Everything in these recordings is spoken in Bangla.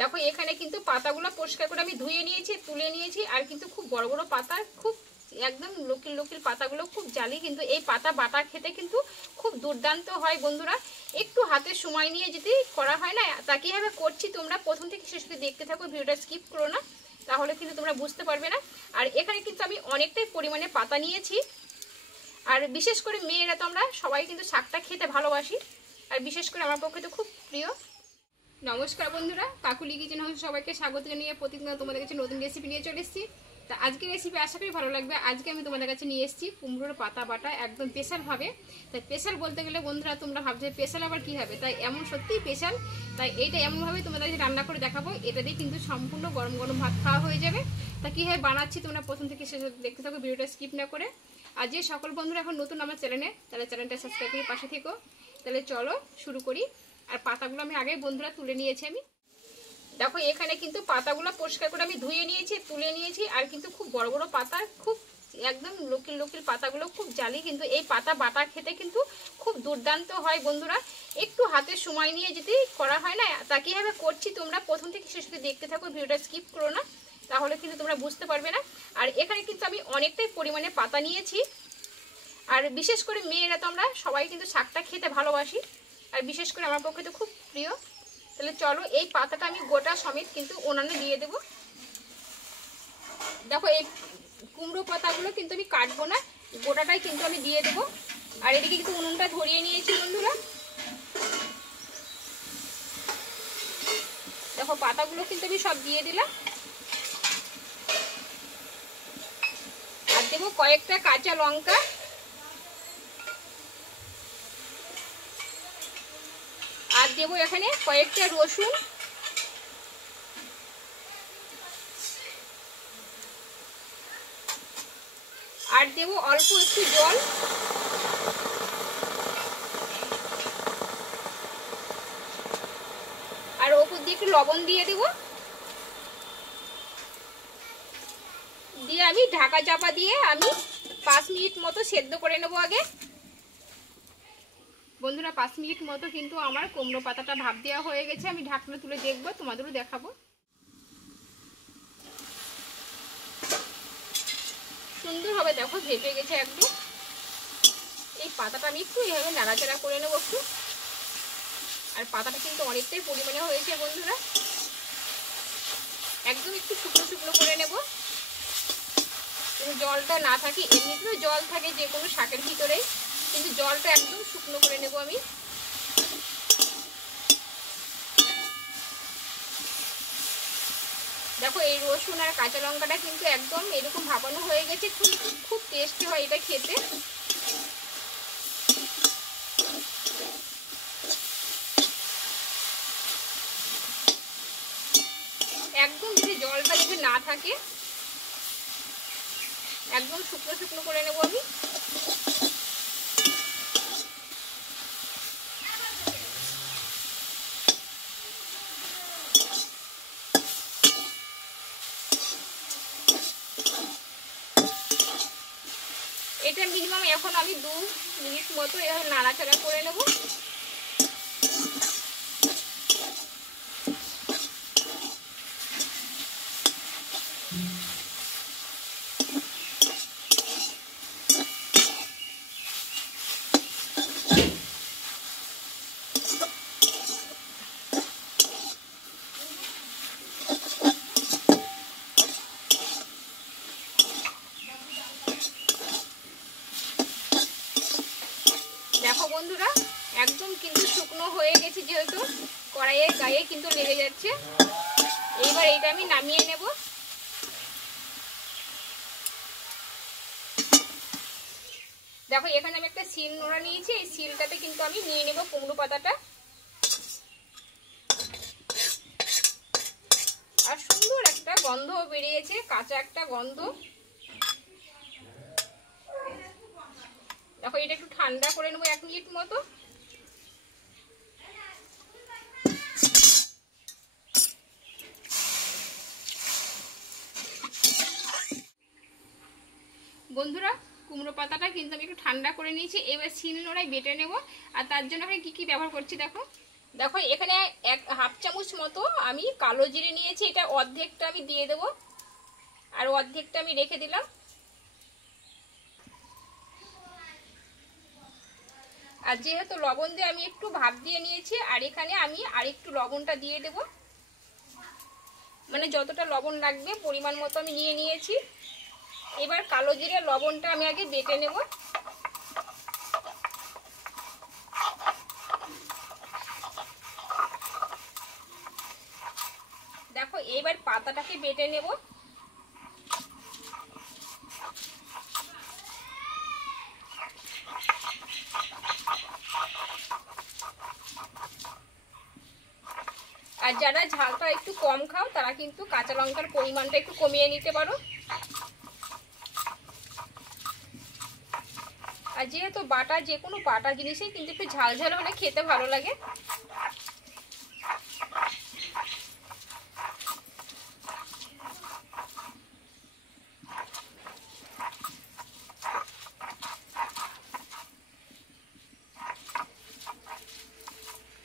দেখো এখানে কিন্তু পাতাগুলো পরিষ্কার করে আমি ধুয়ে নিয়েছি, তুলে নিয়েছি। আর কিন্তু খুব বড় বড় পাতা, খুব একদম লোকিল লোকিল পাতাগুলো খুব জালি, কিন্তু এই পাতা বাটা খেতে কিন্তু খুব দুর্দান্ত হয় বন্ধুরা। একটু হাতে সময় নিয়ে যদি করা হয় না, তা কীভাবে করছি তোমরা প্রথম থেকে শেষ অবধি দেখতে থাকো, ভিডিওটা স্কিপ করো না, তাহলে কিন্তু তোমরা বুঝতে পারবে না। আর এখানে কিন্তু আমি অনেকটাই পরিমাণে পাতা নিয়েছি। আর বিশেষ করে মেয়েরা তো আমরা সবাই কিন্তু শাকটা খেতে ভালোবাসি, আর বিশেষ করে আমার পক্ষে তো খুব প্রিয়। নমস্কার বন্ধুরা, কাকুলি কিচেন হাউসে সবাইকে স্বাগত জানিয়ে প্রতিদিন তোমাদের কাছে নতুন রেসিপি নিয়ে চলে এসেছি। তা আজকের রেসিপি আশা করি ভালো লাগবে। আজকে আমি তোমাদের কাছে নিয়ে এসেছি কুমড়োর পাতা বাটা, একদম স্পেশালভাবে। তাই স্পেশাল বলতে গেলে বন্ধুরা তোমরা ভাবছো স্পেশাল আবার কী হবে, তাই এমন সত্যিই স্পেশাল। তাই এইটা এমনভাবে তোমাদের কাছে রান্না করে দেখাবো, এটা দিয়ে কিন্তু সম্পূর্ণ গরম গরম ভাত খাওয়া হয়ে যাবে। তা কীভাবে বানাচ্ছি তোমরা প্রথম থেকে শেষ দেখতে থাকো, ভিডিওটা স্কিপ না করে। আর যে সকল বন্ধুরা এখন নতুন আমার চ্যানেলে, তাহলে চ্যানেলটা সাবস্ক্রাইব করে পাশে থেকো। তাহলে চলো শুরু করি। আর পাতাগুলো আমি আগেই বন্ধুরা তুলে নিয়েছি। আমি দেখো এখানে কিন্তু পাতাগুলো পরিষ্কার করে আমি ধুয়ে নিয়েছি, তুলে নিয়েছি। আর কিন্তু খুব বড় বড় পাতা, খুব একদম লোকিল লোকিল পাতাগুলো খুব জালি, কিন্তু এই পাতা বাটা খেতে কিন্তু খুব দুর্দান্ত হয় বন্ধুরা। একটু হাতে সময় নিয়ে যদি করা হয় না, তা কীভাবে করছি তোমরা প্রথম থেকে শেষ অবধি দেখতে থাকো, ভিডিওটা স্কিপ করো না, তাহলে কিন্তু তোমরা বুঝতে পারবে না। আর এখানে কিন্তু আমি অনেকটাই পরিমাণে পাতা নিয়েছি। আর বিশেষ করে মেয়েরা তো আমরা সবাই কিন্তু শাকটা খেতে ভালোবাসি, আর বিশেষ করে আমার পক্ষে তো খুব প্রিয়। তাহলে চলো এই পাতাটা আমি গোটা সমেত কিন্তু উনানে দিয়ে দেব। দেখো এই কুমড়ো পাতাগুলো কিন্তু আমি কাটবো না, গোটাটাই কিন্তু আমি দিয়ে দেবো। আর এদিকে কিন্তু উনুনটা ধরিয়ে নিয়েছি বন্ধুরা। দেখো পাতাগুলো কিন্তু আমি সব দিয়ে দিলাম। আর দেবো কয়েকটা কাঁচা লঙ্কা, আর দেবো এখানে কয়েকটা রসুন, আর দেবো অল্প একটু জল, আর ওপর দিয়ে একটু লবণ দিয়ে দেবো। দিয়ে আমি ঢাকা চাপা দিয়ে আমি 5 মিনিট মতো সেদ্ধ করে নেবো আগে। বন্ধুরা 5 মিনিট মতো কিন্তু আমার কুমড়ো পাতাটা ভাপ দেওয়া হয়ে গেছে। আমি ঢাকনা তুলে দেখবো, তোমাদেরও দেখাবো। সুন্দর হবে, দেখো ভেপে গেছে একদম। এই পাতাটা আমি একটু এইভাবে নাড়াচাড়া করে নেবো একটু। আর পাতাটা কিন্তু অনেকটাই পরিমাণে হয়েছে বন্ধুরা, একদম একটু শুকনো শুকনো করে নেব। জলটা না থাকে, এমনিতেও জল থাকে যে কোনো শাকের ভিতরে, কিন্তু জলটা একদম শুকনো করে নেব আমি। দেখো এই রসুন আর কাঁচা লঙ্কাটা কিন্তু একদম এরকম ভাপানো হয়ে গেছে। খুব খুব টেস্টি হয় এটা খেতে। একদম যদি জলটা যদি না থাকে, একদম শুকনো শুকনো করে নেব আমি। এটা মিনিমাম এখন আমি 2 মিনিট মতো এভাবে নাড়াচাড়া করে নেব। দেখো বন্ধুরা একদম কিন্তু শুকনো হয়ে গেছে, যেহেতু কড়াইয়ের গায়ে কিন্তু লেগে যাচ্ছে। এইবার এটা আমি নামিয়ে নেব। দেখো এখানে আমি একটা শিল নোড়া নিয়েছি, এই শিলটাতে কিন্তু আমি নিয়ে নেব কুমড়ো পাতাটা। আর সুন্দর একটা গন্ধ বেরিয়েছে, কাঁচা একটা গন্ধ। দেখো এটা একটু ঠান্ডা করে নেবো 1 মিনিট মতো। বন্ধুরা কুমড়ো পাতাটা কিন্তু আমি একটু ঠান্ডা করে নিয়েছি। এবার শিল নোড়ায় বেটে নেব। আর তার জন্য আমি কি কি ব্যবহার করছি দেখো। দেখো এখানে এক হাফ চামচ মতো আমি কালো জিরে নিয়েছি, এটা অর্ধেকটা আমি দিয়ে দেবো আর অর্ধেকটা আমি রেখে দিলাম। আর যেহেতু লবণ দিয়ে আমি একটু ভাপ দিয়ে নিয়েছি, আর এখানে আমি আরেকটু লবণটা দিয়ে দেব, মানে যতটা লবণ লাগবে পরিমাণ মতো আমি নিয়ে নিয়েছি। এবার কালো জিরে লবণটা আমি আগে বেটে নেব। দেখো এইবার পাতাটাকে বেটে নেব। আর যারা ঝালটা একটু কম খাও তারা কিন্তু কাঁচা লঙ্কার পরিমাণটা একটু কমিয়ে নিতে পারো। আর যেহেতু বাটা, যে কোনো বাটা জিনিসই কিন্তু একটু ঝাল ঝাল হলে খেতে ভালো লাগে।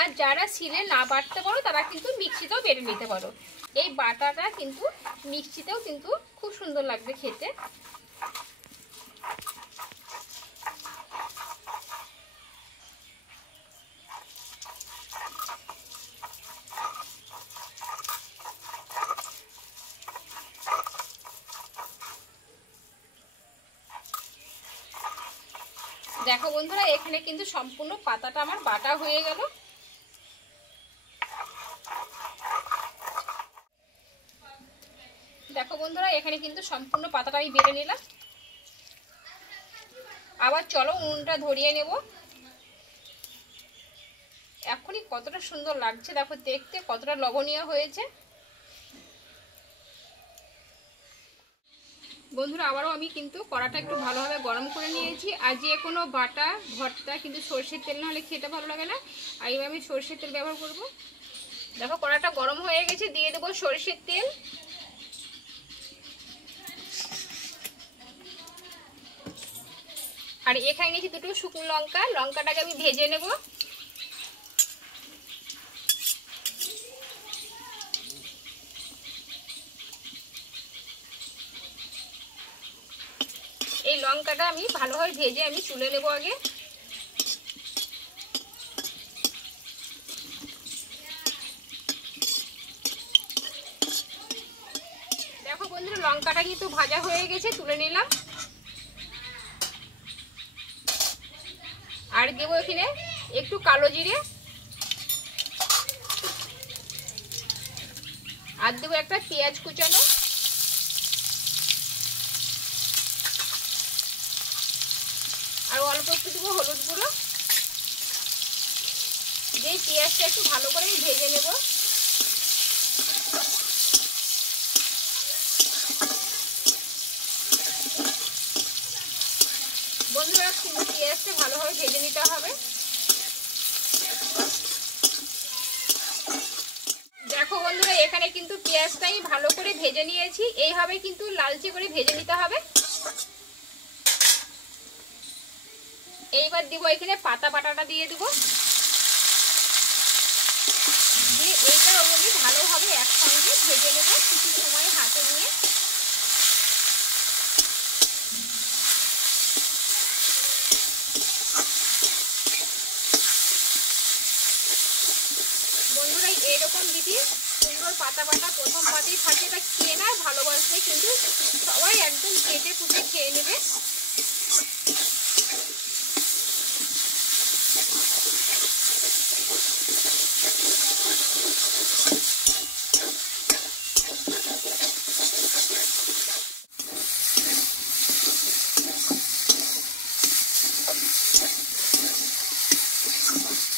আর যারা শিলে না বাটতে পারো তারা কিন্তু মিক্সিতেও বেটে নিতে পারো। এই বাটাটা কিন্তু মিক্সিতেও কিন্তু খুব সুন্দর লাগবে খেতে। দেখো বন্ধুরা এখানে কিন্তু সম্পূর্ণ পাতাটা আমার বাটা হয়ে গেল। দেখো বন্ধুরা এখানে কিন্তু সম্পূর্ণ পাতাটা আমি বেটে নিলাম। আবার চলো উনুনটা ধরিয়ে নেব। এখনই কতটা সুন্দর লাগছে দেখো দেখতে, কতটা লবণীয় হয়েছে। বন্ধুরা আবারও আমি কিন্তু কড়াটা একটু ভালোভাবে গরম করে নিয়েছি। আর যে কোনো বাটা ভর্তা কিন্তু সরষের তেল না হলে খেতে ভালো লাগে না, আর এবার আমি সরষের তেল ব্যবহার করব। দেখো কড়াটা গরম হয়ে গেছে, দিয়ে দেবো সরষের তেল। আর এখানে নিয়েছি দুটো শুকনো লঙ্কা, লঙ্কাটাকে আমি ভেজে নেব। এই লঙ্কাটা আমি ভালোভাবে ভেজে আমি তুলে নেব আগে। দেখো বন্ধুরা লঙ্কাটা কিন্তু ভাজা হয়ে গেছে, তুলে নিলাম। আর দেবো এখানে একটু কালো জিরে, আর দেবো একটা পেঁয়াজ কুচানো, আর অল্প একটু দেবো হলুদ গুঁড়ো। দিয়ে পেঁয়াজটা একটু ভালো করে ভেজে নেব। বন্ধুরা কিন্তু পেঁয়াজটা ভালোভাবে ভেজে নিতে হবে। দেখো বন্ধুরা এখানে কিন্তু পেঁয়াজটাই ভালো করে ভেজে নিয়েছি, এইভাবে কিন্তু লালচে করে ভেজে নিতে হবে। এইবার দিব এখানে পাতা বাটাটা দিয়ে দিব, দিয়ে এইটা আমি ভালোভাবে একসঙ্গে ভেজে নেব কিছু সময় হাতে নিয়ে। বন্ধুরা এরকম যদি সুন্দর পাতা বাটা প্রথম পাতেই থাকে তা খেয়ে না ভালোবাসলে কিন্তু সবাই একদম কেটে কুটে খেয়ে নেবে।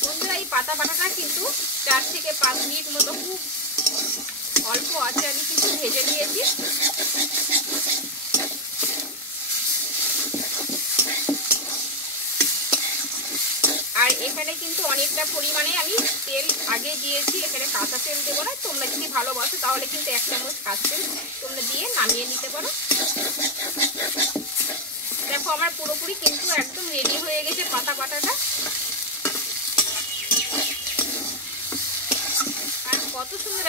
বন্ধুরা এই পাতা বাটাটা কিন্তু 4 থেকে 5 মিনিট মতো খুব অল্প আঁচে আমি কিন্তু ভেজে নিয়েছি। আর এখানে কিন্তু অনেকটা পরিমাণে আমি তেল আগে দিয়েছি, এখানে কাঁচা তেল দেবো না। তোমরা যদি ভালোবাসো তাহলে কিন্তু 1 চামচ কাঁচা তেল তোমরা দিয়ে নামিয়ে নিতে পারো। দেখো আমার পুরোপুরি কিন্তু একদম রেডি হয়ে গেছে পাতা বাটাটা।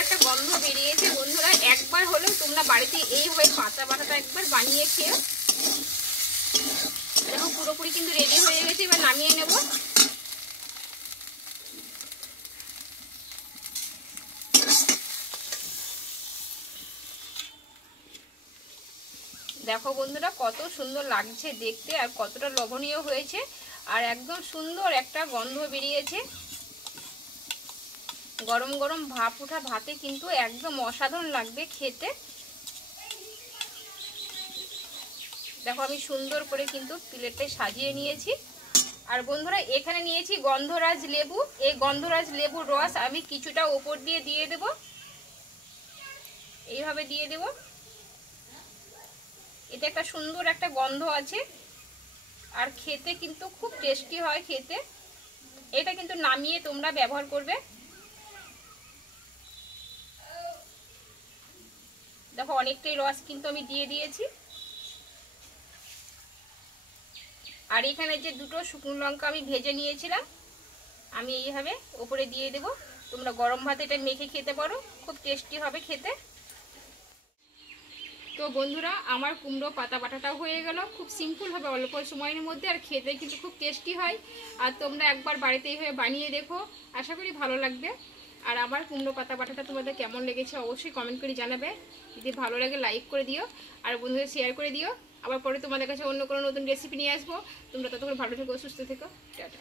একটা গন্ধ বেরিয়েছে বন্ধুরা। একবার হলেও তোমরা বাড়িতে এইভাবে পাতা বাটাটা একবার বানিয়ে খেও। দেখো পুরোপুরি কিন্তু রেডি হয়ে গেছে, এবার নামিয়ে নেব। দেখো বন্ধুরা কত সুন্দর লাগছে দেখতে, আর কতটা লোভনীয় হয়েছে, আর একদম সুন্দর একটা গন্ধ বেরিয়েছে। গরম গরম ভাপ ওঠা ভাতে কিন্তু একদম অসাধারণ লাগবে খেতে। দেখো আমি সুন্দর করে কিন্তু প্লেটে সাজিয়ে নিয়েছি। আর বন্ধুরা এখানে নিয়েছি গন্ধরাজ লেবু। এই গন্ধরাজ লেবুর রস আমি কিছুটা ওপর দিয়ে দেব, এইভাবে দিয়ে দেব। এতে একটা সুন্দর একটা গন্ধ আছে, আর খেতে কিন্তু খুব টেস্টি হয় খেতে। এটা কিন্তু নামিয়ে তোমরা ব্যবহার করবে। দেখো অনেকটাই রস কিন্তু আমি দিয়ে দিয়েছি। আর এখানে যে দুটো শুকনো লঙ্কা আমি ভেজে নিয়েছিলাম, আমি এইভাবে উপরে দিয়ে দেব। তোমরা গরম ভাতে এটা মেখে খেতে পারো, খুব টেস্টি হবে খেতে। তো বন্ধুরা আমার কুমড়ো পাতা বাটাটাও হয়ে গেল, খুব সিম্পল হবে অল্প সময়ের মধ্যে, আর খেতে কিন্তু খুব টেস্টি হয়। আর তোমরা একবার বাড়িতে এইভাবে বানিয়ে দেখো, আশা করি ভালো লাগবে। আর আমার কুমড়ো পাতা বাটাটা তোমাদের কেমন লেগেছে অবশ্যই কমেন্ট করে জানাবে। যদি ভালো লাগে লাইক করে দিও, আর বন্ধুদের শেয়ার করে দিও। আবার পরে তোমাদের কাছে অন্য কোনো নতুন রেসিপি নিয়ে আসবো। তোমরা ততক্ষণ ভালো থেকো, সুস্থ থেকো, টাটা।